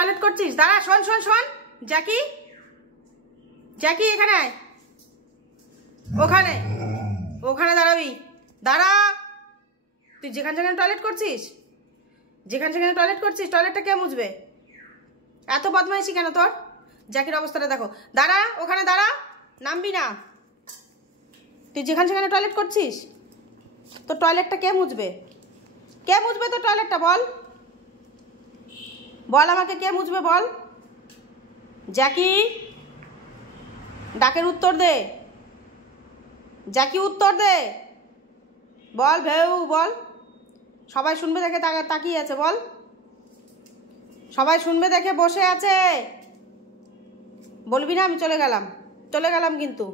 Toilet করছিস? দাঁড়া, শোন শোন শোন। জ্যাকি, জ্যাকি এখানে আয়। ওখানে ওখানে দাঁড়াবি। দাঁড়া। তুই যেখানে যেখানে টয়লেট করছিস, যেখানে যেখানে টয়লেট করছিস, টয়লেটটা কে মুছবে? এত বদমাইশি কেন তোর? জ্যাকির অবস্থাটা দেখো। দাঁড়া, ওখানে দাঁড়া, নামবি না। তুই যেখানে সেখানে টয়লেট করছিস, তোর টয়লেটটা কে মুছবে? কে মুছবে তোর টয়লেটটা? বল বল আমাকে, কে মুছবে বল? জ্যাকি, ডাকের উত্তর দে। জ্যাকি উত্তর দে, বল ভেউ বল। সবাই শুনবে দেখে তাকিয়ে আছে, বল। সবাই শুনবে দেখে বসে আছে। বলবি না? আমি চলে গেলাম, চলে গেলাম কিন্তু।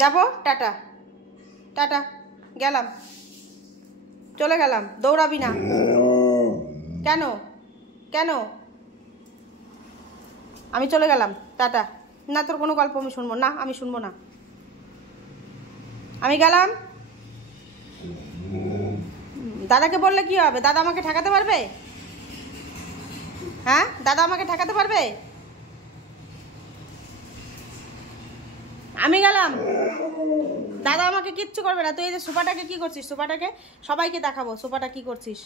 যাবো, টাটা টাটা, গেলাম, চলে গেলাম। দৌড়াবি না। কেন কেন? আমি চলে গেলাম, টাটা। না, তোর কোনো গল্প আমি শুনবো না, আমি শুনবো না। আমি গেলাম। দাদাকে বললে কি হবে? দাদা আমাকে ঠেকাতে পারবে? হ্যাঁ, দাদা আমাকে ঠেকাতে পারবে? আমি গেলাম, দাদা আমাকে কিচ্ছু করবে না। তুই এই যে সোফাটাকে কি করছিস? সোফাটাকে সবাইকে দেখাবো, সোফাটা কি করছিস।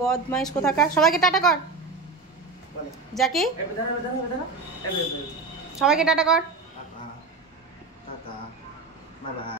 বদমাইশ কোথাকার। সবাইকে টাটা কর। জ্যাকি, সবাইকে টাটা কর।